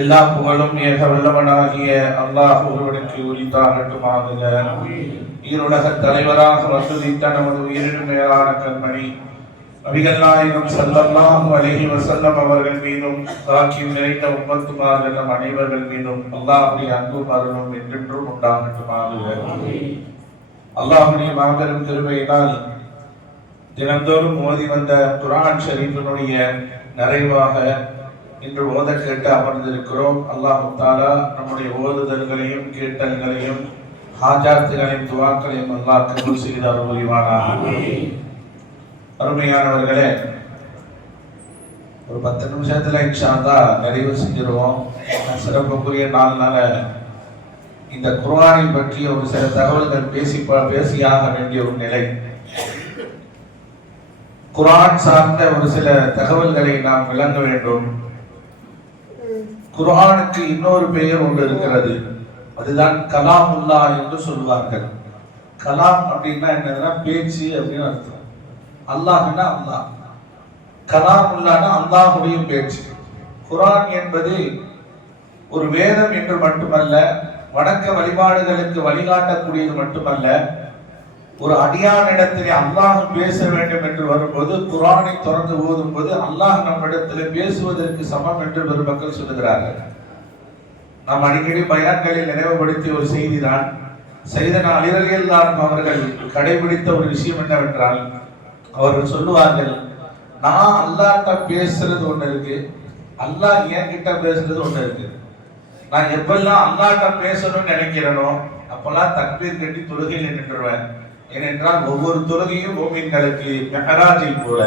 எல்லா புகழும் ஏக வல்லவனாகிய அல்லாஹ் ஒருவனுக்கு உரித்தாகட்டுமாக. ஈருலக தலைவராக வந்துதித்த நமது உயிரினும் மேலான கண்மணி நபிகள் நாயகம் ஸல்லல்லாஹு அலைஹி வஸல்லம் அவர்கள் மீதும் சாக்கியம் நிறைந்த உம்மத்துமார்கள் நம் அனைவர்கள் மீதும் அல்லாஹ்வுடைய அன்பும் அருளும் என்றென்றும் உண்டாகட்டுமாக. அல்லாஹ்வுடைய மாபெரும் கிருபையினால் தினந்தோறும் ஓதி வந்த குர்ஆன் ஷரீஃபினுடைய நிறைவாக இன்று ஓத கேட்டு அமர்ந்திருக்கிறோம். அல்லாஹ் தஆலா நம்முடைய ஓதுதல்களையும் கேட்டல்களையும் ஹாஜாத்துகளையும் துஆக்களையும் அல்லாஹ் கபூல் செய்து அருள் புரிவானாக. அருமையானவர்களே, ஒரு 10 நிமிஷத்துல இன்ஷா அல்லாஹ் நிறைவு செஞ்சிருவோம். சிறப்புக்குரிய நாள்னால இந்த குர்ஆனை பற்றி ஒரு சில தகவல்கள் பேசியாக வேண்டிய ஒரு நிலை. குர்ஆன் சார்ந்த ஒரு சில தகவல்களை நாம் விளங்க வேண்டும். குர்ஆனுக்கு இன்னொரு பெயர் ஒன்று இருக்கிறது, அதுதான் கலாமுல்லாஹ் என்று சொல்வார்கள். கலாம் அப்படின்னா என்னதுன்னா பேச்சு அப்படின்னு அர்த்தம். அல்லாஹ்னா அல்லாஹ், கலாமுல்லாஹ்னா அல்லாஹ்வுடைய பேச்சு. குர்ஆன் என்பது ஒரு வேதம் என்று மட்டுமல்ல, வணக்க வழிபாடுகளுக்கு வழிகாட்டக்கூடியது மட்டுமல்ல, ஒரு அடியானிடத்திலே அல்லாஹ் பேச வேண்டும் என்று வரும்போது குர்ஆனை தொடர்ந்து ஓதும் போது அல்லாஹ் நம்மிடத்திலே பேசுவதற்கு சமம் என்று பெருமக்கள் சொல்லுகிறார்கள். நாம் அடிக்கடி பயான்களில் நினைவுபடுத்திய ஒரு செய்தி தான் சையதனா அலி ரலியல்லாஹு அன்ஹு அவர்கள் கடைபிடித்த ஒரு விஷயம் என்னவென்றால், அவர்கள் சொல்லுவார்கள், நான் அல்லாஹ்ட்ட பேசுறது ஒண்ணு இருக்கு, அல்லாஹ் என்கிட்ட பேசுறது ஒண்ணு இருக்கு. நான் எப்பெல்லாம் அல்லாஹ்ட்ட பேசணும்னு நினைக்கிறேனோ அப்பெல்லாம் தக்பீர் கட்டி தொழுகையில் நின்றுடுவேன். ஏனென்றால் ஒவ்வொரு தொழுகையும் மூமின்களுக்கு மெஹராஜை போல.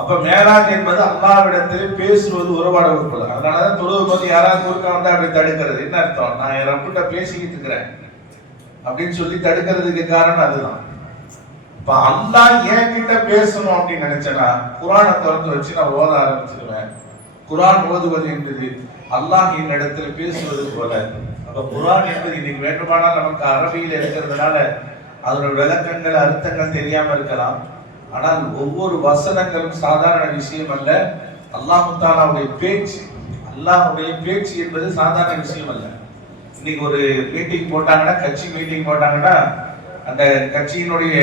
அப்ப மேராஜ் என்பது அல்லாஹ்விடத்தில் பேசுவது உறவாடுவது போல. அதனாலதான் தொழுகும் போது யாராவது குறுக்க வந்தா அப்படி தடுக்கிறது. என்ன அர்த்தம்? நான் என் ரப்பிட்ட பேசிக்கிட்டு இருக்கிறேன் அப்படின்னு சொல்லி தடுக்கிறதுக்கு காரணம் அதுதான். இப்ப அல்லாஹ் என்கிட்ட பேசணும் அப்படின்னு நினைச்சேன்னா குர்ஆனை திறந்து வச்சு நான் ஓத ஆரம்பிச்சிருவேன். குர்ஆன் ஓதுவது என்பது அல்லாஹ் என் இடத்துல பேசுவது போல. அப்ப குர்ஆன் என்பது இன்னைக்கு வேண்டுமானால் நமக்கு அரபியில் இருக்கிறதுனால அதோட விளக்கங்கள் அர்த்தங்கள் தெரியாம இருக்கலாம். ஆனால் ஒவ்வொரு வசனங்களும் சாதாரண விஷயம் அல்ல. அல்லாஹ் தஆலாவுடைய பேச்சு, அல்லாஹ்வுடைய பேச்சு என்பது சாதாரண விஷயம் அல்ல. இன்னைக்கு ஒரு மீட்டிங் போட்டாங்கன்னா, கட்சி மீட்டிங் போட்டாங்கன்னா, அந்த கட்சியினுடைய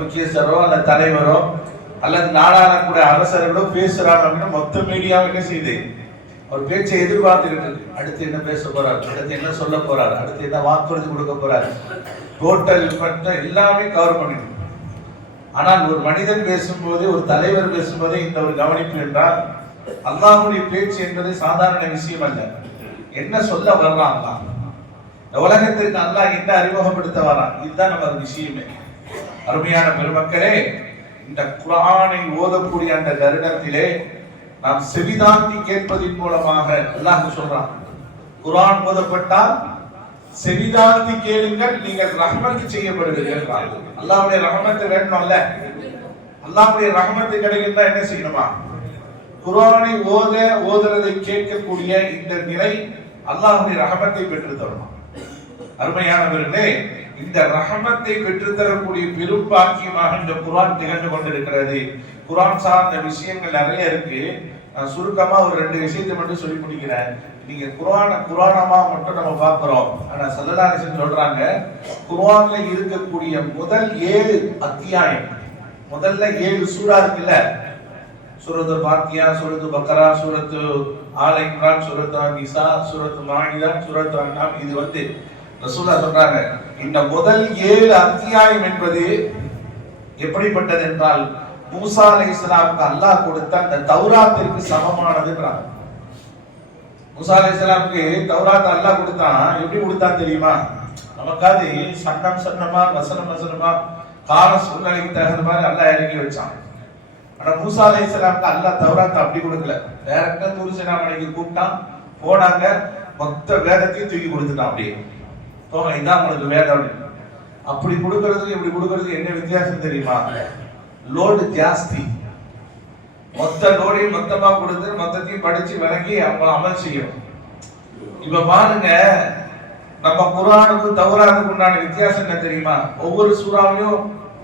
முக்கியஸ்தரோ அல்ல தலைவரோ அல்லது நாடாளக்கூடிய அரசர்களோ பேசுறாங்க அப்படின்னா மொத்த மீடியாவும் என்ன செய்யுது? அவர் பேச்சை எதிர்பார்த்துக்கிட்டு இருக்கு. அடுத்து என்ன பேச போறார், அடுத்து என்ன சொல்ல போறார், அடுத்து என்ன வாக்குறுதி கொடுக்க போறார், டோட்டல் எல்லாமே கவர் பண்ணிடும். ஆனால் ஒரு மனிதன் பேசும்போது, ஒரு தலைவர் பேசும்போது இந்த ஒரு கவனிப்பு என்றால், அல்லாஹ்வுடைய பேச்சு என்பது சாதாரண விஷயம் அல்ல. என்ன சொல்ல வர்றான் அல்லாஹ், உலகத்திற்கு அல்லாஹ் என்ன அறிமுகப்படுத்த வரான், இதுதான் நம்ம விஷயமே. அருமையான பெருமக்களே, இந்த குர்ஆனை ஓதக்கூடிய அந்த தருணத்திலே நாம் செவிதாண்டி கேட்பதின் மூலமாக அல்லாஹ் சொல்றான், குர்ஆன் ஓதப்பட்டால் செவிதாண்டி கேளுங்கள், நீங்கள் ரஹ்மத் செய்யப்படுவீர்கள். அல்லாஹ்வுடைய ரஹ்மத் வேணும்ல, அல்லாஹ்வுடைய ரஹ்மத் கிடைக்குதா என்ன செய்யணுமா? குர்ஆனை ஓதுறதை கேட்கக்கூடிய இந்த நிலை அல்லாஹ்வுடைய ரஹ்மத்தை பெற்று தரணும். அருமையானவர்களே, இந்த ரஹ்மத்தை பெற்று தரக்கூடிய பெரும் பாக்கியமாக இந்த குர்ஆன் திகழ்ந்து கொண்டிருக்கிறது. குர்ஆன் சார்ந்த விஷயங்கள் நிறைய இருக்கு. நான் சுருக்கமா ஒரு 2 விஷயத்தை மட்டும் சொல்லி முடிக்கிறேன். நீங்க குர்ஆனமா மட்டும் நம்ம பார்க்கிறோம். ஆனா ஸல்லல்லாஹு அலைஹி வஸல்லம் சொல்றாங்க, குர்ஆன்ல இருக்கக்கூடிய முதல் 7 அத்தியாயம், முதல்ல 7 சூரா இருக்குல்ல, சூரத்து ஃபாத்திஹா, சூரத்து பக்கரா, சூரத்து ஆல இம்ரான், சூரத்து நிசா, சூரத்து மாஇதா, சூரத்து அன்ஆம், இது ரசூலுல்லாஹ் சொல்றாங்க, இந்த முதல் 7 அத்தியாயம் என்பது எப்படிப்பட்டது என்றால் மூசா அலைஹிஸ்ஸலாமுக்கு அல்லாஹ் கொடுத்த அந்த தௌராத்திற்கு சமமானதுன்றாங்க. மூசா அலைஹிஸ்ஸலாமுக்கு தௌராத் அல்லாஹ் கொடுத்தான். எப்படி கொடுத்தான் தெரியுமா? நமக்காவது சன்னமா வசனமா கால சூழ்நிலைக்கு தகுந்த மாதிரி அல்லாஹ் இறக்கி வச்சான். ஆனா மூசா அலைஹிஸ்ஸலாமுக்கு அல்லாஹ் தௌராத் அப்படி கொடுக்கல. டைரக்டா தூர்சீனா மலைக்கு கூப்பிட்டான், போனாங்க, மொத்த வேதத்தையும் தூக்கி கொடுத்துட்டான். அப்படியே போங்க, இதான் உங்களுக்கு வேதம். அப்படி கொடுக்கறதுக்கு இப்படி கொடுக்கறதுக்கு என்ன வித்தியாசம் தெரியுமா? லோடு ஜாஸ்தி. மொத்த லோடையும் மொத்தமா கொடுத்து மொத்தத்தையும் படிச்சு விளங்கி அவங்க அமல் செய்யணும். இப்ப பாருங்க, நம்ம குர்ஆனுக்கும் தௌராத்துக்கும் உண்டான வித்தியாசம் என்ன தெரியுமா? ஒவ்வொரு சூறாவையும்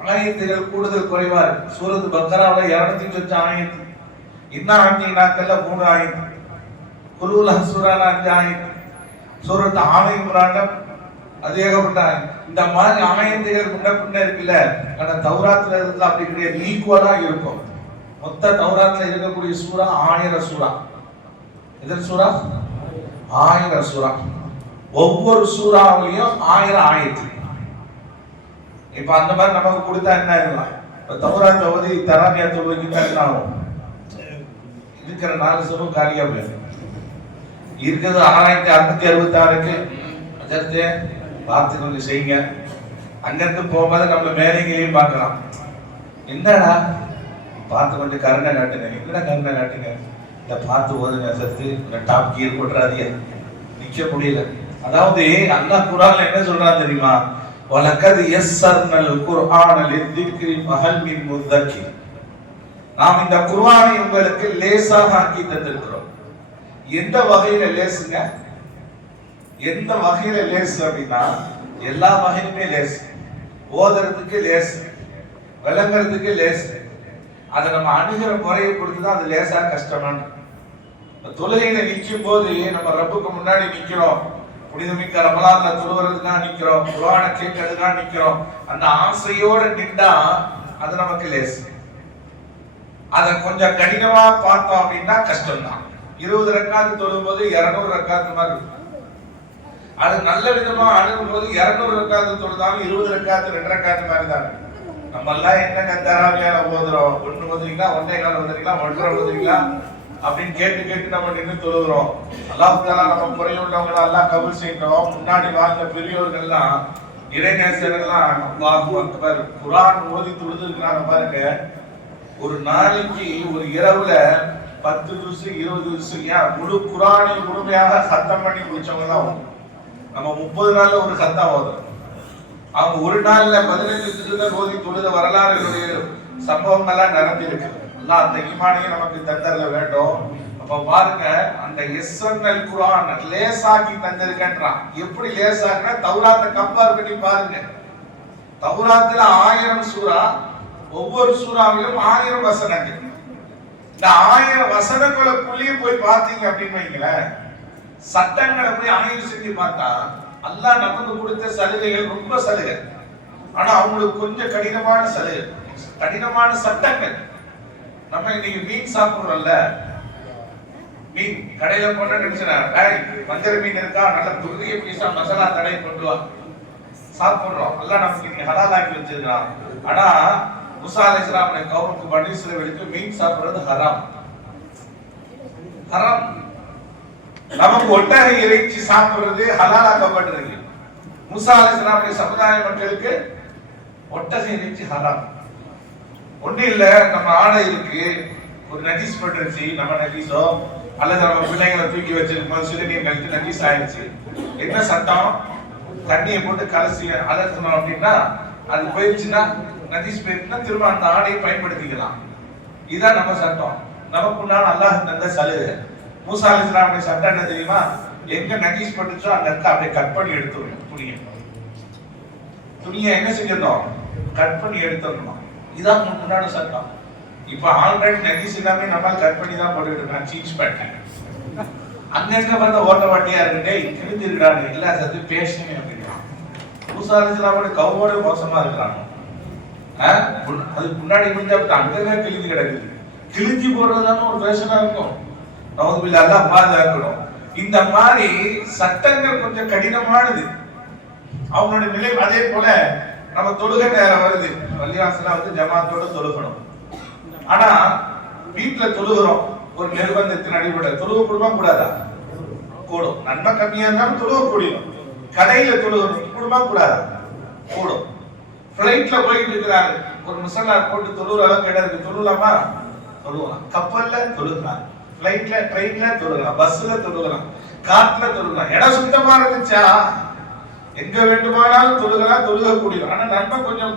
ஆயத்துகள் கூடுதல் குறைவா இருக்கு. சூரத்து பக்கராவுல 200 ஆயத்து, இன்னும் 3 ஆயத்து. குலூல சூரான 5 ஆயத்து, சூரத் ஆல இம்ரான் அது ஏகப்பட்ட இந்த மாதிரி ஆயத்துகள் முன்ன இருக்குல்ல. ஆனா தௌராத்ல இருந்து அப்படி கிடையாது, ஈக்குவலா இருக்கும். மொத்த தௌராத்ல இருக்கக்கூடிய சூரா 1000 சூரா. எத்தனை சூரா? 1000 சூரா. ஒவ்வொரு சூறாவிலையும் 1000 ஆயத்து. இப்ப அந்த மாதிரி நமக்கு கொடுத்தா என்ன ஆயிடலாம்? இப்ப தௌராத் ஓதி தராமியா தொழுவைக்கு என்ன ஆகும்? இருக்கிற 4 சூரும் காலியா போயிடும். இருக்கிறது 6666க்கு அதற்கு பார்த்து கொஞ்சம் செய்யுங்க. அங்கிருந்து போகும்போது நம்ம மேலைகளையும் பார்க்கலாம். என்னடா பார்த்து கொஞ்சம் கருணை காட்டுங்க. என்னடா கருணை காட்டுங்க? இந்த பார்த்து ஓதுங்க சத்து டாப் கீர் போட்டுறாதீங்க, நிக்க முடியல. அதாவது அல்லாஹ் குர்ஆன்ல என்ன சொல்றான் தெரியுமா? வலகத் யஸ்ஸர்னல் குர்ஆன லிذிக்ரி ஃபஹல் மின் முதக்கிர். நாம் இந்த குர்ஆனை உங்களுக்கு லேசாக ஆக்கி தந்திருக்கிறோம். எந்த வகையில லேசுங்க? எந்த வகையில லேசு அப்படின்னா எல்லா வகையிலுமே லேசு. ஓதுறதுக்கு லேசு, விளங்குறதுக்கு லேசு. அதை நம்ம அணுகிற முறையை பொறுத்துதான் அது லேசா கஷ்டமான. தொழுகையில நிற்கும் போது நம்ம ரப்புக்கு முன்னாடி நிக்கிறோம், புனிதமிக்க ரமலான்ல தொழுகிறதுக்காக நிக்கிறோம், குர்ஆனை கேட்கறதுக்காக நிக்கிறோம். அந்த ஆசையோட நின்றா அது நமக்கு லேசு. அதை கொஞ்சம் கடினமா பார்த்தோம் அப்படின்னா கஷ்டம்தான். 20 ரக்காத்து தொழும் போது 200 ரக்காத்து மாதிரி இருக்கும். அது நல்ல விதமா அணுகும் போது 200 ரக்காத்து தொழுதாலும் 20 ரக்காத்து 2 ரக்காத்து மாதிரி தான். நம்ம எல்லாம் என்னங்க தராவியால ஓதுறோம், 1 ஓதுறீங்களா, 1.25 ஓதுறீங்களா, 1.5 ஓதுறீங்களா அப்படின்னு கேட்டு நம்ம நின்று தொழுகிறோம். அல்லாஹ் தஆலா நம்ம குறையுள்ளவங்களை எல்லாம் கபூல் செய்யணும். முன்னாடி வாழ்ந்த பெரியோர்கள்லாம் இறைநேசர்கள்லாம் அல்லாஹு அக்பர் குர்ஆன் ஓதி தொழுதுருக்காங்க பாருங்க. ஒரு நாளைக்கு ஒரு இரவுல 10 ஜுஸ் 20 ஜுஸ் முழு குர்ஆனை முழுமையாக சத்தம் பண்ணி முடிச்சவங்க தான் உண்டு. நம்ம 30 நாள்ல ஒரு சத்தம் ஓதுறோம். அவங்க ஒரு நாள்ல 15 ஜுஸ் ஓதி தொழுத வரலாறுகளுடைய சம்பவங்கள்லாம் நடந்திருக்கு. அல்லாஹ் அந்த ஈமானையும் நமக்கு தந்தரல வேண்டும். அப்ப பாருங்க, அந்த யஸ்ஸர்னல் குர்ஆன் லேசாக்கி தந்திருக்கன்றான். எப்படி லேசாக்குனா தௌராத்தை கம்பேர் பண்ணி பாருங்க. தௌராத்துல 1000 சூரா, ஒவ்வொரு சூறாவிலும் 1000 வசனங்கள். இந்த 1000 வசனங்களுக்குள்ளேயே போய் பார்த்தீங்க அப்படின்னு வைங்களேன், சட்டங்களை போய் ஆய்வு செஞ்சு பார்த்தா அல்லாஹ் நமக்கு கொடுத்த சலுகைகள் ரொம்ப சலுகை. ஆனா அவங்களுக்கு கொஞ்சம் கடினமான சலுகை, கடினமான சட்டங்கள். நம்ம இன்னைக்கு மீன் சாப்பிடுறோம்ல, மீன் கடையில போன நினைச்சா மஞ்சள் மீன் இருக்கா, நல்ல துரிய பீஸா மசாலா தடை கொண்டு வா, சாப்பிடுறோம். அல்லாஹ் நமக்கு இன்னைக்கு ஹலால் ஆக்கி வச்சிருக்கான். ஆனா மூசா அலைஹிஸ்ஸலாமுடைய கௌமுக்கு பனி இஸ்ரவேலுக்கு மீன் சாப்பிடுறது ஹராம். ஹராம். நமக்கு ஒட்டக இறைச்சி சாப்பிடுறது ஹலாலாக்கப்பட்டிருக்கு. மூசா அலைஹிஸ்ஸலாமுடைய சமுதாய மக்களுக்கு ஒட்டக இறைச்சி ஹராம். ஒண்ணு இல்ல, நம்ம ஆடை இருக்கு, ஒரு நஜீஸ் பட்டுருச்சு, நம்ம நஜீஸோ அல்லது நம்ம பிள்ளைங்களை தூக்கி வச்சிருக்கோம், சிறுநீர் கழித்து நஜீஸ் ஆயிடுச்சு. என்ன சட்டம்? தண்ணியை போட்டு கலசி அலர்த்தணும் அப்படின்னா அது போயிடுச்சுன்னா நஜீஸ் போயிடுச்சுன்னா திரும்ப அந்த ஆடையை பயன்படுத்திக்கலாம். இதுதான் நம்ம சட்டம். நமக்கு முன்னாடி அல்லாஹ் தந்த சலுகை. மூசா அலைஹிஸ்ஸலாமுடைய சட்டம் என்ன தெரியுமா? எங்க நஜீஸ் பட்டுச்சோ அங்க இருக்க அப்படியே கட் பண்ணி எடுத்துடணும். துணியை என்ன செஞ்சிடணும்? கட் பண்ணி எடுத்துடணும். இதான் முன்னாடி சட்டம். இப்ப ஆல்ரெடி நஜீஸ் எல்லாமே நம்மால் கட் பண்ணி தான் போட்டுட்டு இருக்கான். சீச் பண்ணேன் அங்க பார்த்த ஓட்ட வாட்டியா இருக்குட்டே கிழிஞ்சு இருக்கிறாங்க, எல்லா சத்து பேசுங்க அப்படின்னா. மூசா அலைஹிஸ்ஸலாமுடைய கௌவோட மோசமா இருக்கிறாங்க. அதுக்கு முன்னாடி முடிஞ்சா அங்கங்க கிழிஞ்சு கிடக்குது. கிழிஞ்சி போடுறதுதானே ஒரு ஃபேஷனா இருக்கும். நவுதுபில்லாஹ் அல்லாஹ் பாதுகாக்கணும். இந்த மாதிரி சட்டங்கள் கொஞ்சம் கடினமானது. அவங்களுடைய நிலை அதே போல நம்ம தொழுகை நேரம் வருது, பள்ளிவாசல்ல வந்து ஜமாத்தோட தொழுகணும். ஆனா வீட்டுல தொழுகிறோம், ஒரு நிர்பந்தத்தின் அடிப்படையில் தொழுக கூடுமா கூடாதா? கூடும். நன்மை கம்மியா இருந்தாலும் தொழுக கூடும். கடையில தொழுகிறோம், கூடுமா கூடாதா? கூடும். பிளைட்ல போயிட்டு இருக்கிறாங்க, ஒரு முசல்லா போட்டு தொழுகிற அளவுக்கு இடம் இருக்கு, தொழுலாமா? தொழுகலாம். கப்பல்ல தொழுகலாம், பிளைட்ல ட்ரெயின்ல தொழுகலாம், பஸ்ல தொழுகலாம், கார்ல தொழுகலாம். இடம் சுத்தமா இருந்துச்சா எங்க வேண்டுமானாலும் தொழுகலாம், தொழுக கூடியும். ஆனா நன்மை கொஞ்சம்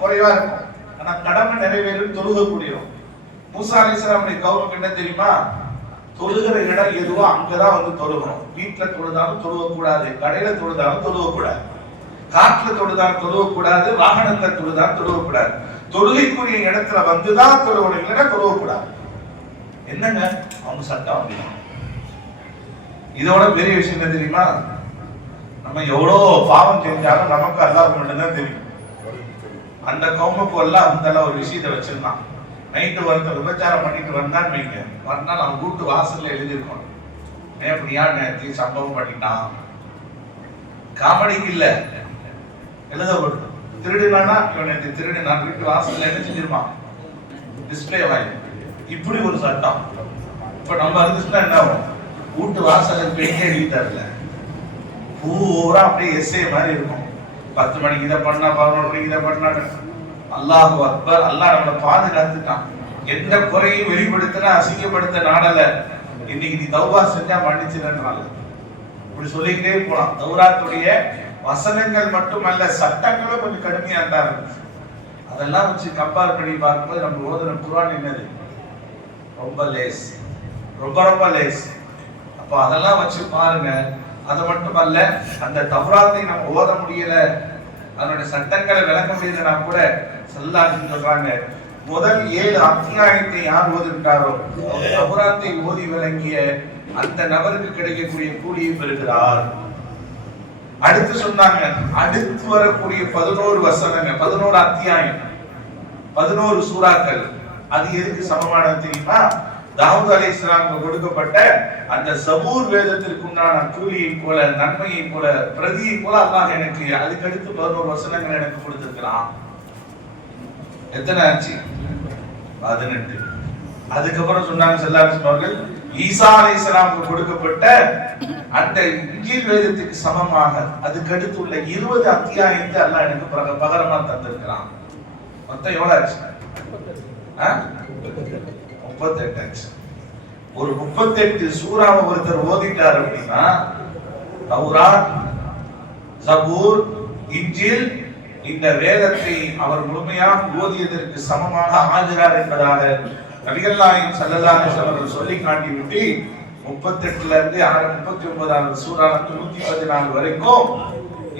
குறைவா இருக்கும், ஆனா கடமை நிறைவேறும், தொழுக கூடியும். மூசா அலைஹிஸ்ஸலாமுடைய கௌரவம் என்ன தெரியுமா? தொழுகிற இடம் எதுவோ அங்கதான் வந்து தொழுகணும். வீட்டுல தொழுதாலும் தொழுக கூடாது, கடையில தொழுதாலும் தொழுக கூடாது, காட்டுல தொழுதாலும் தொழுக கூடாது, வாகனத்துல தொழுதாலும் தொழுக கூடாது. தொழுகைக்குரிய இடத்துல வந்துதான் தொழுகணும், இல்லைன்னா தொழுக கூடாது. என்னங்க அவங்க சட்டம் அப்படின்னா இதோட பெரிய விஷயம் என்ன தெரியுமா? நம்ம எவ்வளோ பாவம் செஞ்சாலும் நமக்கு அல்லாஹ் மட்டும்தான் தெரியும். அந்த கௌமுக்கு எல்லாம் அந்த ஒரு விஷயத்தை வச்சிருந்தான். நைட்டு ஒருத்தர் விபச்சாரம் பண்ணிட்டு வந்தான்னு வைங்க, மறுநாள் அவன் வீட்டு வாசல்ல எழுதியிருக்கணும், அப்படியா நேரத்தி சம்பவம் பண்ணிட்டான். காமெடிக்கு இல்ல, எழுதப்படும். திருடினானா இவன் நேற்று திருடினான், வீட்டு வாசல்ல என்ன செஞ்சிருப்பான், டிஸ்பிளே வாங்கி. இப்படி ஒரு சட்டம். இப்ப நம்ம இருந்துச்சுன்னா என்ன ஆகும்? வீட்டு வாசல்ல பெயிண்ட் எழுதிட்டாருல, பூரா அப்படியே எஸ்ஏ மாதிரி இருக்கும். 10 மணிக்கு இதை பண்ணா, 11 மணிக்கு இதை பண்ணாங்க. அல்லாஹு அக்பர். அல்லாஹ் நம்மளை பாதுகாத்துட்டான். எந்த குறையும் வெளிப்படுத்தினா அசிங்கப்படுத்த நாடல. இன்னைக்கு நீ தௌபா செஞ்சா மன்னிச்சிடன்றாங்க. இப்படி சொல்லிக்கிட்டே போலாம். தௌராத்துடைய வசனங்கள் மட்டுமல்ல, சட்டங்களும் கொஞ்சம் கடுமையா தான் இருந்துச்சு. அதெல்லாம் வச்சு கம்பேர் பண்ணி பார்க்கும்போது நம்ம ஓதுன குர்ஆன் என்னது, ரொம்ப லேஸ், ரொம்ப ரொம்ப லேஸ். அப்போ அதெல்லாம் வச்சு பாருங்க. அது மட்டுமல்ல, அந்த தௌராத்தை நம்ம ஓத முடியல, அதனுடைய சட்டங்களை விளக்க முடியலன்னா கூட ஸல்லல்லாஹு சொல்றாங்க, முதல் 7 அத்தியாயத்தை யார் ஓதுகின்றாரோ தௌராத்தை ஓதி விளங்கிய அந்த நபருக்கு கிடைக்கக்கூடிய கூலியை பெறுகிறார். அடுத்து சொன்னாங்க, அடுத்து வரக்கூடிய 11 வசனங்கள், 11 அத்தியாயம், 11 சூறாக்கள், அது எதுக்கு சமமானது தெரியுமா? தாவூத் அலைஹிஸ்ஸலாமுக்கு கொடுக்கப்பட்ட அந்த சபூர் வேதத்திற்கு உண்டான கூலியை போல, நன்மையை போல, பிரதியை போல அல்லாஹ் எனக்கு அதுக்கு அடுத்து 11 வசனங்கள் எனக்கு கொடுத்திருக்கிறான். எத்தனை ஆச்சு? 18. அதுக்கப்புறம் சொன்னாங்க ஸல்லல்லாஹு அலைஹி அவர்கள், ஈசா அலைஹிஸ்ஸலாமுக்கு கொடுக்கப்பட்ட அந்த இன்ஜீல் வேதத்துக்கு சமமாக அதுக்கு அடுத்து உள்ள 20 அத்தியாயத்தை அல்லாஹ் எனக்கு பகரமா தந்திருக்கிறான். மொத்தம் எவ்வளவு ஆச்சு? 38 ஆச்சு. ஒரு 38 சூறாவை ஒருத்தர் ஓதிட்டார் அப்படின்னா, தௌராத், ஜபூர், இன்ஜீல், இந்த வேதத்தை அவர் முழுமையாக ஓதியதற்கு சமமாக ஆகிறார் என்பதாக நபிகள் நாயகம் ஸல்லல்லாஹு அலைஹி வஸல்லம் சொல்லி காட்டிவிட்டு 38ல இருந்து 39வது சூறா 114 வரைக்கும்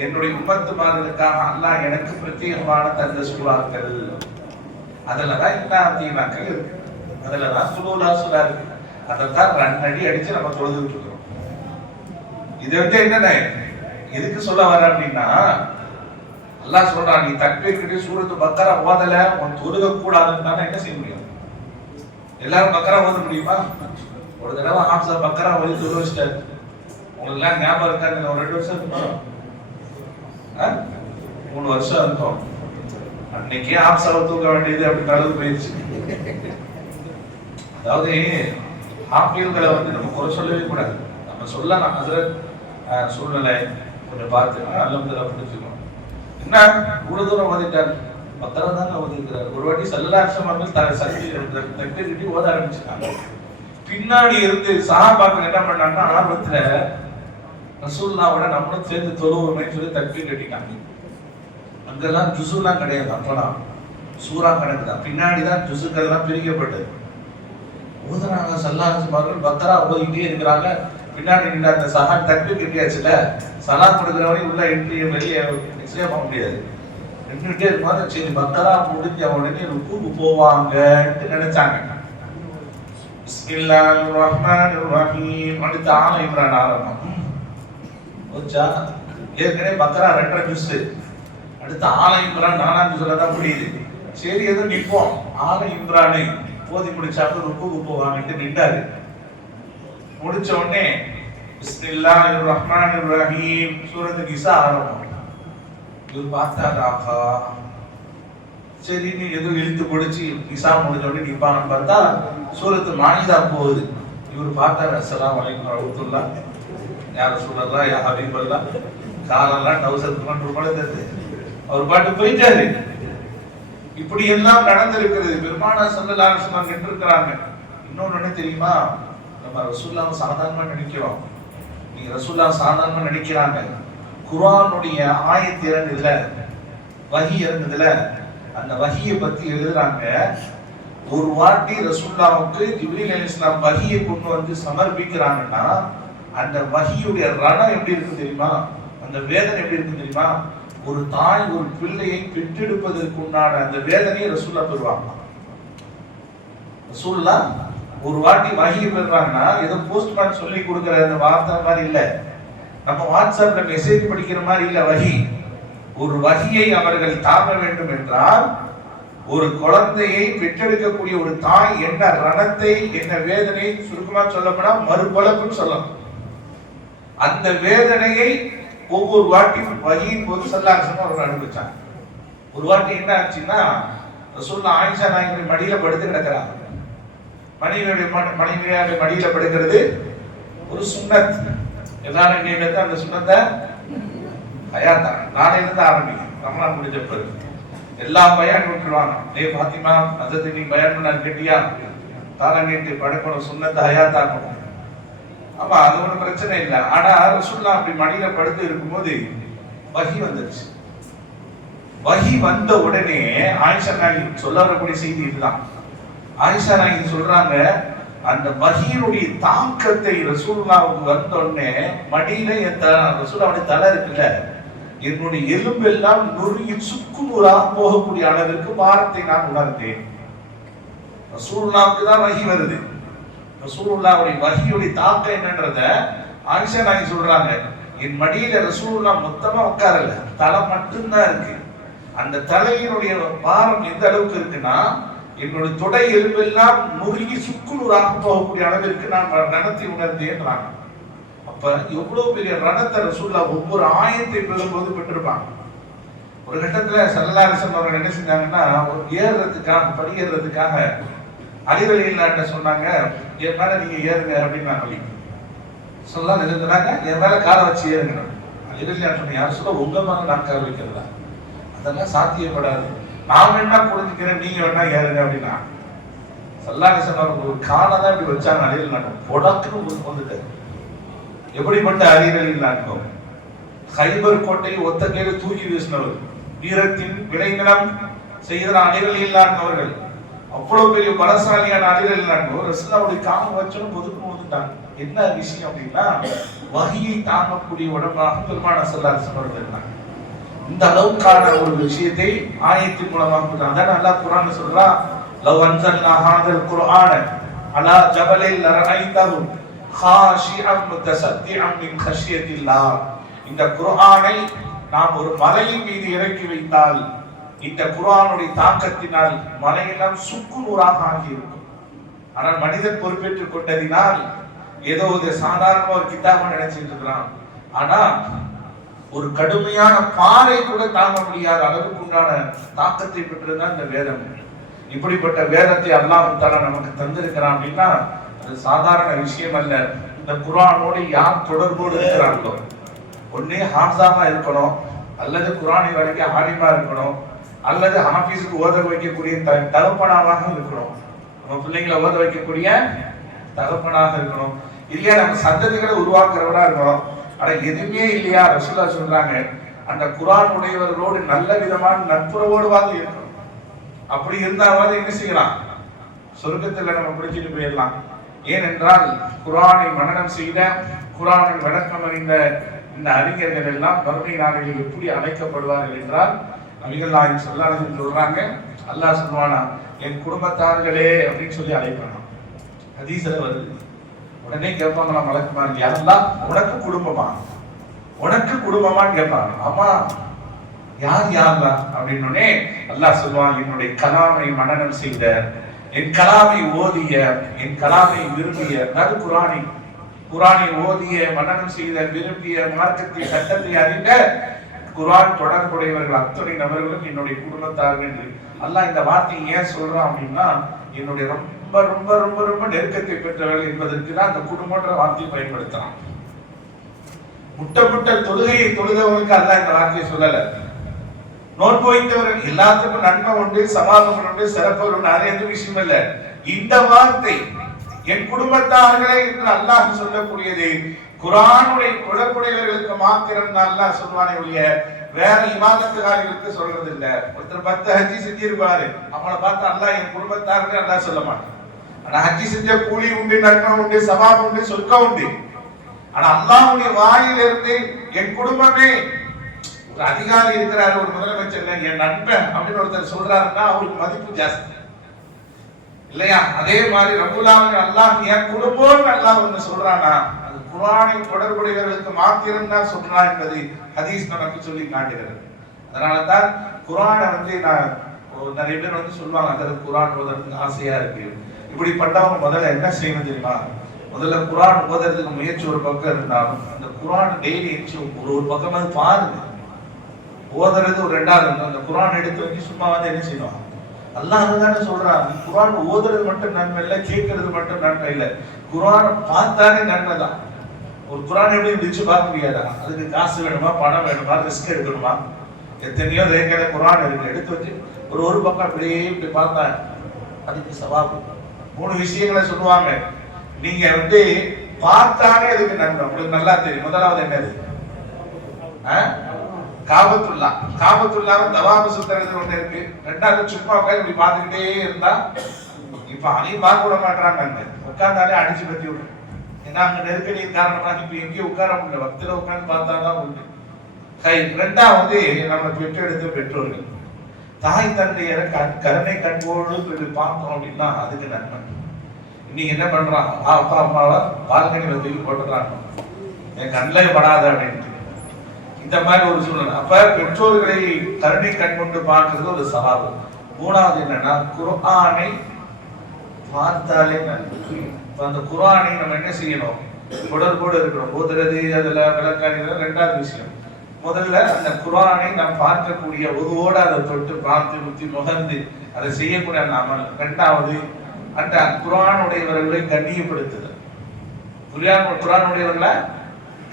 என்னுடைய உம்மத்துமார்களுக்காக அல்லாஹ் எனக்கு பிரத்யேகமான தந்த சூறாக்கள். அதுலதான் இந்த அத்தியாயங்கள் இருக்கு, அதுலதான் சுலூலா சூறா இருக்கு. அதைத்தான் 2 அடி அடிச்சு நம்ம தொழுதுட்டு இருக்கிறோம். இது வந்து என்னென்ன எதுக்கு சொல்ல வர அப்படின்னா, அல்லாஹ் சொல்றான், நீ தக்பீர் கட்டி சூரத்து பக்கரா ஓதல, உன் தொழுக கூடாதுன்னு என்ன செய்ய முடியும்? எல்லாரும் பக்கரா ஓத முடியுமா? ஒரு தடவை ஹாஃப்ஸா பக்கரா ஓதி தொழு வச்சிட்டாரு. உங்களுக்கு எல்லாம் ஞாபகம் இருக்காது, ஒரு 2 வருஷம் இருக்கும், 3 வருஷம் இருக்கும். அன்னைக்கே ஹாஃப்ஸாவை தூக்க வேண்டியது அப்படின்னு அளவு போயிடுச்சு. அதாவது ஹாஃபியல்களை வந்து நம்ம குறை சொல்லவே கூடாது, நம்ம சொல்லலாம். ஹஸரத் சூழ்நிலை கொஞ்சம் பார்த்து அல்ஹம்துலில்லாஹ் பிடிச்சிக்கணும். என்ன இவ்வளவு தூரம் ஓதிட்டார், பக்கரா தான் ஓதிக்கிறார். ஒரு வாட்டி ஸல்லல்லாஹு அலைஹி வஸல்லம் தக்பீர் கட்டி ஓத ஆரம்பிச்சிட்டாங்க. பின்னாடி இருந்து சஹாபாக்கள் என்ன பண்ணாங்கன்னா, ஆர்வத்துல ரசூலுல்லாஹ்வோட நம்மளும் சேர்ந்து தொழுவோமே சொல்லி தக்பீர் கட்டிட்டாங்க. அங்கெல்லாம் ஜுஸுலாம் கிடையாது, அப்பலாம் சூரா கணக்கு தான். பின்னாடி தான் ஜுஸுக்கெல்லாம் பிரிக்கப்பட்டது. ஓதுறாங்க ஸல்லல்லாஹு அலைஹி வஸல்லம் பக்கரா ஓதிக்கிட்டே இருக்கிறாங்க. பின்னாடி நின்று அந்த சஹான் தக்பீர் கட்டியாச்சுல, சலாத் கொடுக்குறவனே உள்ள என்ட்ரி வெளியே எக்ஸ்ரே பண்ண முடியாது. நின்றுட்டே இருக்கும்போது சரி பக்கரா முடிஞ்ச உடனே ருக்குக்கு போவாங்கன்னு நினைச்சாங்க. பிஸ்மில்லாஹிர் ரஹ்மானிர் ரஹீம். அடுத்து ஆல இம்ரான் ஆரம்பம். ஓச்சா ஏற்கனவே பக்கரா 2.5 ஜுஸ், அடுத்து ஆல இம்ரான் 4ஆம் ஜுஸ்ல தான் முடியுது. சரி ஏதோ நிப்போம், ஆல இம்ரானை ஓதி முடிச்சாக்க ருக்குக்கு போவாங்கன்னு நின்றாரு. முடிச்ச உடனே பிஸ்மில்லாஹிர் ரஹ்மானிர் ரஹீம் சூரத்து நிசா ஆரம்பம். இவர் பார்த்தாரு, ஆஹா சரி நீ ஏதோ இழுத்து பிடிச்சி நிசா முடிஞ்ச உடனே நிப்பான்னு பார்த்தா சூரத்து மானிதா போகுது. இவர் பார்த்தாரு, அஸ்ஸலாமு அலைக்கும் வரஹ்மத்துல்லாஹ், யா ரசூலல்லாஹ், யா ஹபீபல்லாஹ், காலெல்லாம் டவுசர் கொண்டு அவர் பாட்டு போயிட்டாரு. இப்படி எல்லாம் நடந்திருக்கிறது. பெருமானார் ஸல்லல்லாஹு அலைஹி வஸல்லம் கேட்டிருக்கிறாங்க. இன்னொன்னு என்ன தெரியுமா, நம்ம ரசூலுல்லாஹ் சாதாரணமா நினைக்கிறோம். நீங்க ரசூலுல்லாஹ் சாதாரணமா நினைக்கிறாங்க. குர்ஆனுடைய ஆயத் இறங்குதுல, வஹி இறங்குதுல, அந்த வஹியை பத்தி எழுதுறாங்க. ஒரு வாட்டி ரசூலுல்லாஹ்வுக்கு ஜிப்ரீல் அலைஹிஸ்ஸலாம் வஹியை கொண்டு வந்து சமர்ப்பிக்கிறாங்கன்னா, அந்த வஹியுடைய ரணம் எப்படி இருக்கு தெரியுமா, அந்த வேதனை எப்படி இருக்கு தெரியுமா? ஒரு தாய் ஒரு பிள்ளையை பெற்றெடுப்பதற்கு உண்டான அந்த வேதனையை ரசூலுல்லாஹ் பெறுவாங்க. ரசூலுல்லாஹ் ஒரு வாட்டி வஹி பெறுறாங்கன்னா ஏதோ போஸ்ட்மேன் சொல்லி கொடுக்கிற அந்த வார்த்தை மாதிரி இல்ல, நம்ம வாட்ஸ்அப்ல மெசேஜ் படிக்கிற மாதிரி இல்ல வஹி. ஒரு வஹியை அவர்கள் தாங்க வேண்டும் என்றால், ஒரு குழந்தையை பெற்றெடுக்கக்கூடிய ஒரு தாய் என்ன ரணத்தை என்ன வேதனை, சுருக்கமா சொல்லப்போனா மறுபலப்புன்னு சொல்லலாம். அந்த வேதனையை ஒவ்வொரு வாட்டியும் வஹியின் போது ஸல்லல்லாஹு அலைஹி வஸல்லம் அவர்கள் அனுப்பிச்சாங்க. ஒரு வாட்டி என்ன ஆச்சுன்னா, ரசூலுல்லாஹ் ஆயிஷா நாயகி மடியில படுத்து கிடக்கிறாங்க. மனைவியுடைய மடியில படுக்கிறது ஒரு சுன்னத். எல்லாரும் கேட்டது அந்த சுன்னத்தை ஹயாத்தா நாளையில இருந்து ஆரம்பிக்கும். ரமலான் முடிஞ்ச பிறகு எல்லா பயான் விட்டுருவாங்க. பாத்திமா ஹஸரத் நீ பயான் பண்ண கேட்டியா, தாள நீட்டு படுக்கணும், சுன்னத்தை ஹயாத்தாக்கணும். ஆமா, அது ஒன்றும் பிரச்சனை இல்லை. ஆனா ரசூலுல்லாஹ் அப்படி மடியில படுத்து இருக்கும்போது வஹி வந்துருச்சு. வஹி வந்த உடனே ஆயிஷா நாயகி சொல்ல வரக்கூடிய செய்தி இதுதான். ஆயிஷா நாயகி சொல்றாங்க, அந்த வஹியினுடைய தாக்கத்தை ரசூலுல்லாஹ்வுக்கு வந்த உடனே மடியில ரசூலுல்லாஹ்வுடைய தலை இருக்குல்ல, என்னுடைய எலும்பெல்லாம் நொறுங்கி சுக்கு நூறாக போகக்கூடிய அளவிற்கு பாரத்தை நான் உணர்ந்தேன். ரசூலுல்லாஹ்வுக்கு தான் வஹி வருது. ரசூலுல்லாஹ்வுடைய வஹியுடைய தாக்கம் என்னன்றத ஆயிஷா நாயகி சொல்றாங்க, என் மடியில ரசூலுல்லாஹ் மொத்தமா உட்காரல, தலை மட்டும்தான் இருக்கு. அந்த தலையினுடைய பாரம் எந்த அளவுக்கு இருக்குன்னா, என்னுடைய தொடை எலும்பெல்லாம் நொறுங்கி சுக்கு நூறாக போகக்கூடிய அளவிற்கு நான் ரணத்தை உணர்ந்தேன்றாங்க. அப்ப எவ்வளவு பெரிய ரணத்தை ரசூலுல்லாஹ் ஒவ்வொரு ஆயத்தை பெறும்போது பெற்றிருப்பாங்க. ஒரு கட்டத்துல ஸல்லல்லாஹு அலைஹி வஸல்லம் அவர்கள் என்ன செஞ்சாங்கன்னா, ஒரு ஏறுறதுக்காக படியேறதுக்காக அலி ரலியல்லாஹு அன்ஹு சொன்னாங்க, என் மேல நீங்க ஏறுங்க அப்படின்னு அலி ஸல்லல்லாஹு அலைஹி வஸல்லம் சொன்னாங்க, என் மேல காலை வச்சு ஏறுங்க. அலி ரலியல்லாஹு அன்ஹு யார் சொல்ல, உங்க மேல நான் கால் வைக்கிறதா, அதெல்லாம் சாத்தியப்படாது, நான் வேணா புரிஞ்சுக்கிறேன், நீங்க வேணா ஏறுங்க அப்படின்னா. ஸல்லல்லாஹு அலைஹி வஸல்லம் ஒரு காலை தான் இப்படி வச்சாங்க. அலி ரலியல்லாஹு அன்ஹு புடக்குன்னு வந்துட்டாரு. எப்படிப்பட்ட அலி ரலியல்லாஹு அன்ஹு, கைபர் கோட்டையை ஒத்த கையில தூக்கி வீசினவர், வீரத்தின் விளைநிலம் செய்த அலி ரலியல்லாஹு அன்ஹு அவர்கள். அவ்வளவு பெரிய பலசாலியான அலி ரலியல்லாஹு அன்ஹு ரசூலுல்லாஹ்வுடைய காம வச்சனும் பொதுக்கு வந்துட்டாங்க. என்ன விஷயம் அப்படின்னா, வஹியை தாங்கக்கூடிய உடம்பாக பெருமானார் ஸல்லல்லாஹு அலைஹி வஸல்லம் இருந்தாங்க. இந்த அளவுக்கான ஒரு விஷயத்தை ஆயத்தின் மூலமாக கொடுத்தாங்க. அதான் அல்லாஹ் குர்ஆன்ல சொல்றான், லவ் அன்ஸல்னா ஹாதல் குர்ஆன அலா ஜபலில் லரஐதஹு காஷிஅன் முத்தஸத்திஅன் மின் கஷ்யத்தில்லாஹ். இந்த குர்ஆனை நாம் ஒரு மலையின் மீது இறக்கி வைத்தால், இந்த குர்ஆனுடைய தாக்கத்தினால் மலையெல்லாம் சுக்கு நூறாக ஆகியிருக்கும். ஆனால் மனிதன் பொறுப்பேற்றுக் கொண்டதினால் ஏதோ ஒரு சாதாரண ஒரு கிதாபை நினைச்சிட்டு இருக்கிறான். ஆனா ஒரு கடுமையான பாறை கூட தாங்க முடியாத அளவுக்கு உண்டான தாக்கத்தை பெற்றதுதான் இந்த வேதம். இப்படிப்பட்ட வேதத்தை அல்லாஹ் தஆலா நமக்கு தந்திருக்கிறான் அப்படின்னா அது சாதாரண விஷயம் அல்ல. இந்த குர்ஆனோடு யார் தொடர்போடு இருக்கிறார்களோ, ஒன்னே ஹாஃபிஸா இருக்கணும், அல்லது குர்ஆனை வரைக்கும் ஆலிமா இருக்கணும், அல்லது ஹாஃபிஸுக்கு ஓத வைக்கக்கூடிய தகப்பனாக இருக்கணும். நம்ம பிள்ளைங்களை ஓத வைக்கக்கூடிய தகப்பனாக இருக்கணும். இல்லையா நம்ம சந்ததிகளை உருவாக்குறவரா இருக்கணும். ஆனா எதுவுமே இல்லையா, ரசூலுல்லாஹ் சொல்றாங்க, அந்த குர்ஆன் உடையவர்களோடு நல்ல விதமான நட்புறவோடுவாது இருக்கணும். அப்படி இருந்தாவது என்ன செய்யலாம், சொர்க்கத்துல நம்ம பிடிச்சிட்டு போயிடலாம். ஏனென்றால் குர்ஆனை மனனம் செய்த, குர்ஆனை விளக்கம் அறிந்த இந்த அறிஞர்கள் எல்லாம் மறுமை நாளில் எப்படி அழைக்கப்படுவார்கள் என்றால், நபிகள் நாயகம் ஸல்லல்லாஹு அலைஹி வஸல்லம் சொல்றாங்க, அல்லாஹ் சொல்வானா, என் குடும்பத்தார்களே அப்படின்னு சொல்லி அழைப்பானா. ஹதீஸ்ல வருது. உடனே கேட்பாங்களா மலக்குமார், யா அல்லாஹ் உனக்கு குடும்பமா, உனக்கு குடும்பமான்னு கேட்பாங்க. ஆமா, யார் யாருலா அப்படின்னே அல்லாஹ் சொல்வான், என்னுடைய கலாமை மனனம் செய்த, என் கலாமை ஓதிய, என் கலாமை விரும்பிய, அதாவது குர்ஆனை ஓதிய, மனனம் செய்த, விரும்பிய, மார்க்கத்தை சட்டத்தை அறிந்த குர்ஆன் தொடர்புடையவர்கள் அத்தனை நபர்களும் என்னுடைய குடும்பத்தார்கள் என்று அல்லாஹ் இந்த வார்த்தையை ஏன் சொல்றான் அப்படின்னா, என்னுடைய ரொம்ப ரொம்ப ரொம்ப ரொம்ப நெருக்கத்தை பெற்றவர்கள் என்பதற்கு தான் அந்த குடும்பன்ற வார்த்தையை பயன்படுத்தலாம். முட்ட தொழுகையை தொழுதவர்களுக்கு அல்லாஹ் இந்த வார்த்தையை சொல்லல. நோன்பு வைத்தவர்கள் எல்லாத்துக்கும் நன்மை உண்டு, சமாதானம் உண்டு, சிறப்பு உண்டு, அது எந்த விஷயம் இல்ல. இந்த வார்த்தை என் குடும்பத்தார்களே என்று அல்லாஹ் சொல்லக்கூடியது குர்ஆனுடைய தொடர்புடையவர்களுக்கு மாத்திரம் அல்லாஹ் சொல்வானே ஒழிய வேற இபாதத்துக்காரர்களுக்கு சொல்றது இல்ல. ஒருத்தர் 10 ஹஜ்ஜி செஞ்சிருப்பாரு, அவங்கள பார்த்து அல்லாஹ் என் குடும்பத்தார்கள் அல்லாஹ் சொல்ல மாட்டான். ஆனா ஹஜ்ஜி செஞ்ச கூலி உண்டு, நன்மை உண்டு, சவாபு உண்டு, சொர்க்கம் உண்டு. ஆனா அல்லாஹ்வுடைய வாயிலிருந்து என் குடும்பமே, ஒரு அதிகாரி இருக்கிறாரு, ஒரு முதலமைச்சர், என் நண்பன் அப்படின்னு ஒருத்தர் சொல்றாருன்னா அவருக்கு மதிப்பு ஜாஸ்தி இல்லையா? அதே மாதிரி ரப்புல் ஆலமீன் அல்லாஹ் என் குடும்பம்னு அல்லாஹ் வந்து சொல்றானா, அது குர்ஆனை தொடர்புடையவர்களுக்கு மாத்திரம்தான் சொல்றான் என்பதை ஹதீஸ் நமக்கு சொல்லி காட்டுகிறது. அதனால தான் குர்ஆனை வந்து நான் நிறைய பேர் வந்து சொல்லுவாங்க, அதற்கு குர்ஆன் ஓதுறதுக்கு ஆசையா இருக்கு. இப்படிப்பட்டவங்க முதல்ல என்ன செய்யணும் தெரியுமா? முதல்ல குர்ஆன் ஓதுறதுக்கு முயற்சி ஒரு பக்கம் இருந்தாலும் அந்த குர்ஆன் டெய்லி ஒரு பக்கமாவது பாருங்க. ஓதுறது ஒரு ரெண்டாவது, அந்த குர்ஆன் எடுத்து வச்சு சும்மா வந்து என்ன செய்யணும்? அல்லாஹ் தானே சொல்றான், குர்ஆன் ஓதுறது மட்டும் நன்மை இல்லை, கேட்கறது மட்டும் நன்மை இல்லை, குர்ஆனை பார்த்தாலே நன்மை தான். ஒரு குர்ஆன் எப்படி முடிச்சு பார்க்க முடியாதா? அதுக்கு காசு வேணுமா, பணம் வேணுமா, ரிஸ்க் எடுக்கணுமா? எத்தனையோ ரேக்கல குர்ஆன் இருக்கு, எடுத்து வச்சு ஒரு பக்கம் அப்படியே இப்படி பார்த்தா அதுக்கு சவாபு. 3 விஷயங்களை சொல்லுவாங்க, நீங்க வந்து பார்த்தாலே அதுக்கு நன்மை. உங்களுக்கு நல்லா தெரியும். முதலாவது என்னது? காபத்துல்லா. காபத்துல்லாவை தவாபு சுத்துறது ஒண்ணு இருக்கு. ரெண்டாவது சும்மா உட்காந்து இப்படி பார்த்துக்கிட்டே இருந்தா, இப்ப அதையும் பார்க்க விட மாட்டாங்க, உட்கார்ந்தாலே அடிச்சு பத்தி விடும். ஏன்னா அங்க நெருக்கடியின் காரணமாக இப்ப எங்கேயும் உட்கார முடியல, பக்தில உட்கார்ந்து பார்த்தாதான் உண்டு. ரெண்டாவது நம்ம பெற்றெடுத்த பெற்றோர்கள், தாய் தந்தையரை கருணை கண்போடு பார்த்தோம் அப்படின்னா அதுக்கு நன்மை. இன்னைக்கு என்ன பண்றான், அப்பா அம்மாவை பால்கனியில தூக்கி போட்டுறாங்க, என் கண்ணில் படாத அப்படின்ட்டு. இந்த மாதிரி ஒரு சூழ்நிலை. அப்ப பெற்றோர்களை கருணை கண் கொண்டு பார்க்கிறது ஒரு சவாபு. மூணாவது என்னன்னா, குர்ஆனை பார்த்தாலே நன்மை. அந்த குர்ஆனை நம்ம என்ன செய்யணும்? தொடர்போடு இருக்கணும். ஓதுறது, அதுல விளக்காடுறது ரெண்டாவது விஷயம். முதல்ல அந்த குர்ஆனை நாம் பார்க்கக்கூடிய ஒருவோடு அதை தொட்டு பார்த்து முத்தி முகந்து அதை செய்யக்கூடிய நாம. ரெண்டாவது அந்த குர்ஆனுடையவர்களை கண்ணியப்படுத்துதல். குர்ஆனுடையவர்களை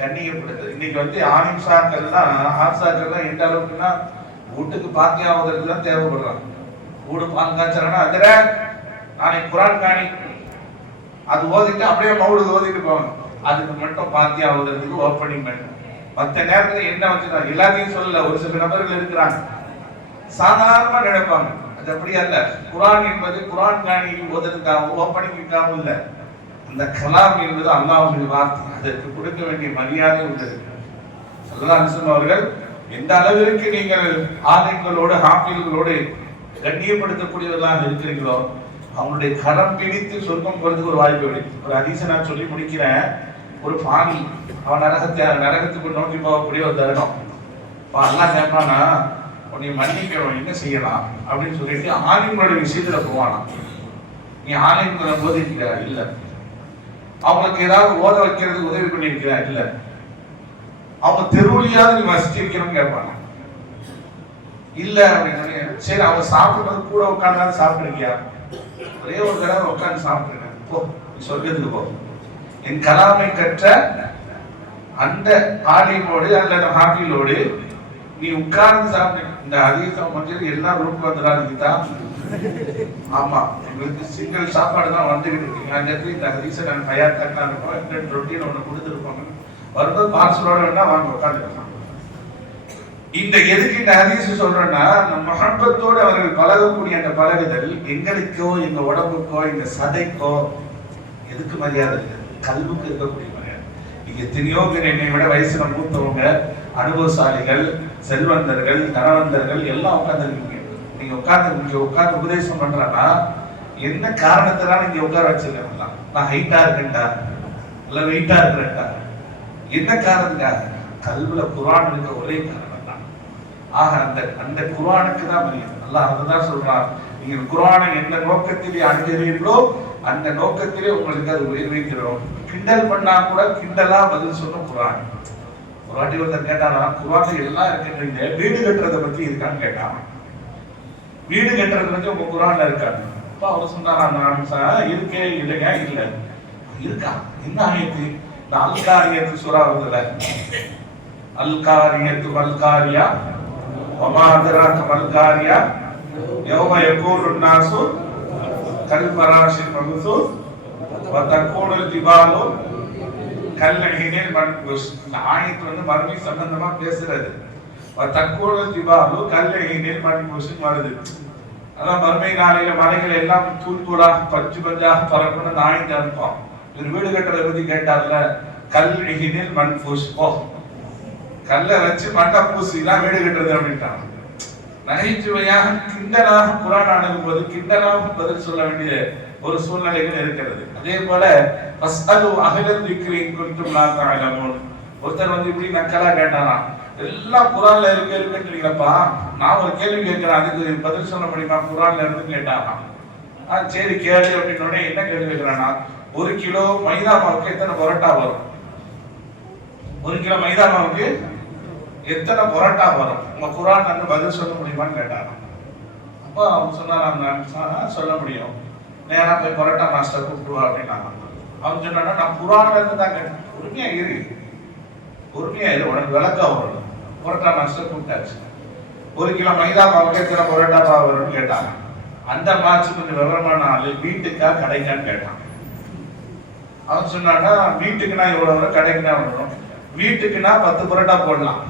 கண்ணியப்படுத்துது. இன்னைக்கு வந்து ஆலிம்சாக்கள்லாம் ஆசாக்கள்லாம் எந்த அளவுக்குன்னா, வீட்டுக்கு பாத்தியாவதற்கு தான் தேவைப்படுறாங்க. வீடு பால் காய்ச்சறனா அதுல நாளைக்கு குர்ஆன் காணி அது ஓதிட்டு அப்படியே மவுலுது ஓதிட்டு போவாங்க. அதுக்கு மட்டும் பாத்தியாவதற்கு ஓப்பனிங் பண்ணும். மற்ற நேரத்துல என்ன வச்சுதான் எல்லாத்தையும் சொல்லல. ஒரு சில நபர்கள் இருக்கிறாங்க, சாதாரணமா நினைப்பாங்க. அது அப்படி அல்ல. குர்ஆன் என்பது குர்ஆன் காணி ஓதுறதுக்காக ஓப்பனிங்காகவும் இல்லை. அந்த கலாம் என்பது அல்லாஹ்வுடைய வார்த்தை, அதற்கு கொடுக்க வேண்டிய மரியாதை உள்ளது. ஸல்லல்லாஹு அலைஹி வஸல்லம் அவர்கள் எந்த அளவிற்கு நீங்கள் ஆலிம்களோடு ஹாஃபில்களோடு கண்ணியப்படுத்தக்கூடியவர்களாக இருக்கிறீங்களோ, அவங்களுடைய கரம் பிடித்து சொர்க்கம் போறதுக்கு ஒரு வாய்ப்பு இருக்கு. ஒரு ஹதீஸை நான் சொல்லி முடிக்கிறேன். ஒரு பாணி அவன் நரகத்துக்கு நோக்கி போகக்கூடிய ஒரு தருணம். அல்லாஹ் கேட்பானா, உன்னை மன்னிக்கணும், என்ன செய்யலாம் அப்படின்னு சொல்லிட்டு ஆலிம்களோட விஷயத்துல போவானா. நீ ஆலிம்களை போதிக்கிறா இல்ல, அவங்களுக்கு ஏதாவது ஓத வைக்கிறதுக்கு உதவி பண்ணிருக்கிறா இல்ல, அவங்க தெருவுலையாவது நீ வசிச்சிருக்கணும்னு கேட்பாங்க. இல்ல அப்படின்னு. சரி, அவங்க சாப்பிடுறது கூட உட்காந்து சாப்பிட்டுருக்கியா? ஒரே ஒரு தடவை உட்காந்து சாப்பிட்டுருக்கேன், போ நீ சொர்க்கத்துக்கு போ. என் கலாமை கற்ற அந்த ஆலிமோடு அல்லது ஹாஃபிலோடு நீ உட்கார்ந்து சாப்பிட்டு. இந்த ஹதீஸம் வந்து எல்லா ரூட் வந்துடாதுதான். ஆமா, எங்களுக்கு சிங்கிள் சாப்பாடு தான் வந்துகிட்டு இருக்கு. அந்த இந்த ஹதீஸை நான் தயார் தக்கான ரொட்டியில் ஒன்று கொடுத்துருப்பாங்க, வரும்போது பார்சலோட வேணா வாங்க உட்காந்துருக்கலாம். இந்த எதுக்கு இந்த ஹதீஸ் சொல்றேன்னா, அந்த மஹப்பத்தோடு அவர்கள் பழகக்கூடிய அந்த பழகுதல் எங்களுக்கோ எங்க உடம்புக்கோ எங்க சதைக்கோ எதுக்கு மரியாதை இல்லை, கல்வுக்கு இருக்கக்கூடிய மரியாதை. நீங்க எத்தனையோ பேர் என்னை விட வயசுல மூத்தவங்க, அனுபவசாலிகள், செல்வந்தர்கள், தனவந்தர்கள் எல்லாம் உட்கார்ந்துருக்கீங்க. நீங்க உட்கார்ந்து உபதேசம் பண்றேன்னா என்ன காரணத்தினால இங்க உட்கார வச்சிருக்கா? நான் ஹைட்டா இருக்கேன்டா இல்ல வெயிட்டா இருக்கிறேன்டா, என்ன காரணத்துக்காக? கல்வில குர்ஆன் இருக்க ஒரே காரணம் தான். ஆக அந்த குர்ஆனுக்கு தான் மரியாதை. அல்லாஹ் அதுதான் சொல்றான், நீங்க குர்ஆனை எந்த நோக்கத்திலே அணுகிறீர்களோ அந்த நோக்கத்திலே உங்களுக்கு அது உயிர் வைக்கிறோம். கிண்டல் பண்ணா கூட கிண்டலா பதில் சொன்ன குர்ஆன். ஒரு வாட்டி ஒருத்தர் கேட்டானா, குர்ஆன்ல எல்லாம் இருக்குன்றீங்க, வீடு கட்டுறதை பத்தி இருக்கான்னு கேட்டான். வீடு கட்டுறது வந்து உங்க குர்ஆன்ல இருக்காங்க. அப்ப அவர் சொன்னாரா, இருக்கே இல்லைங்க, இல்ல இருக்கா. என்ன ஆயத்து? இந்த அல்காரியத்து சூரா வருதுல, அல்காரியத்து வல்காரியா வமா அத்ராக வல்காரியா யௌம யகூலுன் நாசு கல்பராஷில் மபுசூஸ் வதகூனுல் ஜிபாலு கல்ஹினில் மன்ஃபூஸ். இந்த ஆயத்து வந்து மறுமை சம்பந்தமா பேசுறது. வதகூனுல் ஜிபாலு கல்ஹினில் மன்ஃபூஸ் வருது. அதான் மறுமை நாளையில மலைகள் எல்லாம் தூள் தூளாக பஞ்சு பஞ்சாக பறக்கணும். அந்த ஆயத்தை அனுப்போம். ஒரு வீடு கட்டுறதை பத்தி கேட்டார்ல, கல்ஹினில் மன்ஃபூஸ், ஓ கல்லை வச்சு மண்டை பூசிலாம் வீடு கட்டுறது அப்படின்ட்டாங்க. நகைச்சுவையாக கிண்டலாக குர்ஆன் அணுகும்போது கிண்டலாக பதில் சொல்ல வேண்டிய ஒரு சூழ்நிலைகள் இருக்கிறது. அதே போல அஹ்லல் திக்ரி இன் குன்தும் லா தஅலமூன். ஒருத்தர் வந்து இப்படி நக்கலா கேட்டாராம், எல்லாம் குர்ஆன்ல இருக்குன்றீங்களப்பா, நான் ஒரு கேள்வி கேட்கிறேன், அதுக்கு பதில் சொல்ல முடியுமா குர்ஆன்ல இருந்து கேட்டாராம். சரி கேளு அப்படின்னு உடனே என்ன கேள்வி கேட்கிறானா, 1 கிலோ மைதா மாவுக்கு எத்தனை பரோட்டா வரும்? 1 கிலோ மைதா மாவுக்கு எத்தனை பரோட்டா வரும்? உங்க குர்ஆன் வந்து பதில் சொல்ல முடியுமான்னு கேட்டாராம். அப்போ அவன் சொன்னான், சொல்ல முடியும், நேரா போய் பரோட்டா மாஸ்டர் கூப்பிடுவா அப்படின்னாங்க. அவன் சொன்னா, நான் குர்ஆன்ல இருந்து தான் கேட்டேன். பொறுமையா இரு, உனக்கு விளக்கம் வரும். பரோட்டா மாஸ்டர் கூப்பிட்டாச்சு. 1 கிலோ மைதா மாவுக்கு எத்தனை பரோட்டா மாவு வரும்னு கேட்டாங்க. அந்த மார்ச் கொஞ்சம் விவரமான ஆளு, வீட்டுக்கா கடைக்கான்னு கேட்டான். அவன் சொன்னான்னா, வீட்டுக்குன்னா இவ்வளவு வரும், கடைக்குன்னா வரும். வீட்டுக்குன்னா 10 பரோட்டா போடலாம்,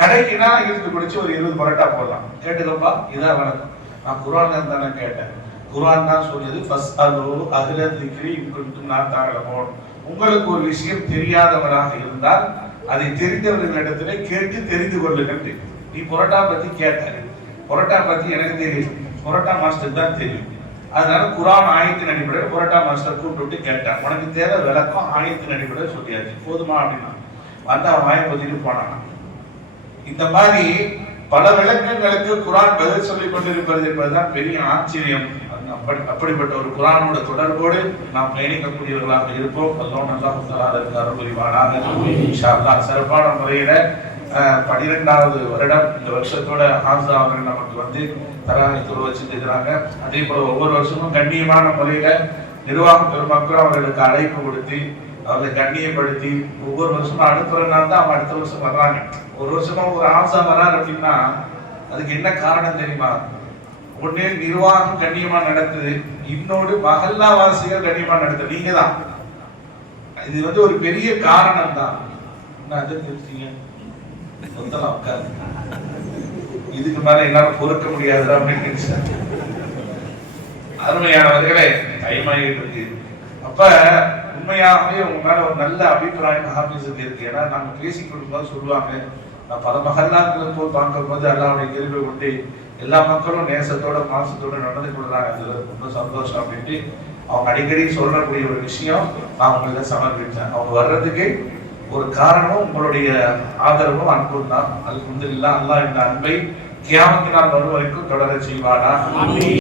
கடைக்குன்னா இழுத்து குடிச்சு ஒரு 20 பரோட்டா போடலாம். கேட்டுக்கப்பா, இதான் வணக்கம். நான் குர்ஆன்ல இருந்தானே கேட்டேன். குர்ஆன் தான் சொல்லுது, ஃபஸ்அலு அஹ்லல் திக்ரி இன் குன்தும் லா தஅலமூன். உங்களுக்கு ஒரு விஷயம் தெரியாதவராக இருந்தால் அதை தெரிந்தவர்களிடத்திலே கேட்டு தெரிந்து கொள்ளுங்கள். நீ பரோட்டா பத்தி கேட்ட, பரோட்டா பத்தி எனக்கு தெரியும், பரோட்டா மாஸ்டர் தான் தெரியும். அதனால குர்ஆன் ஆயத்தின் அடிப்படையில் பரோட்டா மாஸ்டர் கூப்பிட்டு கேட்டான், உனக்கு தேவை விளக்கம் ஆயத்தின் அடிப்படையில் சொல்லியாச்சு, போதுமா அப்படின்னா வந்து அவன் வாயை பத்திட்டு போனான். இந்த மாதிரி பல விளக்கங்களுக்கு குர்ஆன் பதில் சொல்லிக் கொண்டிருப்பது என்பதுதான் பெரிய ஆச்சரியம். அப்படிப்பட்ட ஒரு குர்ஆனோட தொடர்போடு நாம் பயணிக்கக்கூடியவர்களாக இருப்போம். அல்லாஹ் நல்லா அதற்கு அருள் புரிவானாக. இன்ஷா அல்லாஹ் சிறப்பான முறையில 12வது வருடம் இந்த வருஷத்தோட ஹாஃபிஸ் அவர்கள் நமக்கு வந்து தராவி தொழு வச்சுருக்கிறாங்க. அதே போல ஒவ்வொரு வருஷமும் கண்ணியமான முறையில நிர்வாக பெருமக்கள் அவர்களுக்கு அழைப்பு கொடுத்து அவர்களை கண்ணியப்படுத்தி ஒவ்வொரு வருஷமும் அனுப்புறதுனால தான் அவங்க அடுத்த வருஷம் வர்றாங்க. ஒரு வருஷமா ஒரு ஹாஃபிஸா வர்றாரு அப்படின்னா அதுக்கு என்ன காரணம் தெரியுமா? ஒன்னே நிர்வாகம் கண்ணியமா நடத்துது, இன்னொரு மஹல்லா வாசிகள் கண்ணியமா நடத்துது. நீங்க தான் இது வந்து ஒரு பெரிய காரணம் தான். இதுக்கு மேல என்னால பொறுக்க முடியாது அப்படின்னு அருமையானவர்களே, டைமாகிட்டு இருக்கு. அப்ப உண்மையாகவே உங்க மேல ஒரு நல்ல அபிப்பிராயம் ஹாஃபிஸுக்கு இருக்கு. ஏன்னா நாங்க பேசிக் கொடுக்கும்போது சொல்லுவாங்க, நான் பல மஹல்லாக்களை போய் பார்க்கும் போது அல்லாஹ்வுடைய கிருபை கொண்டு எல்லா மக்களும் நேசத்தோட மாசத்தோட நடந்து கொள்றாங்க, அதுல ரொம்ப சந்தோஷம் அப்படின்ட்டு அவங்க அடிக்கடி சொல்லக்கூடிய ஒரு விஷயம் நான் உங்களை சமர்ப்பித்தேன். அவங்க வர்றதுக்கு ஒரு காரணமும் உங்களுடைய ஆதரவும் அன்பும் தான். அல்ஹம்துலில்லாஹ், அல்லாஹ் இந்த அன்பை கியாமத் நாள் வரும் வரைக்கும் தொடர செய்வானா.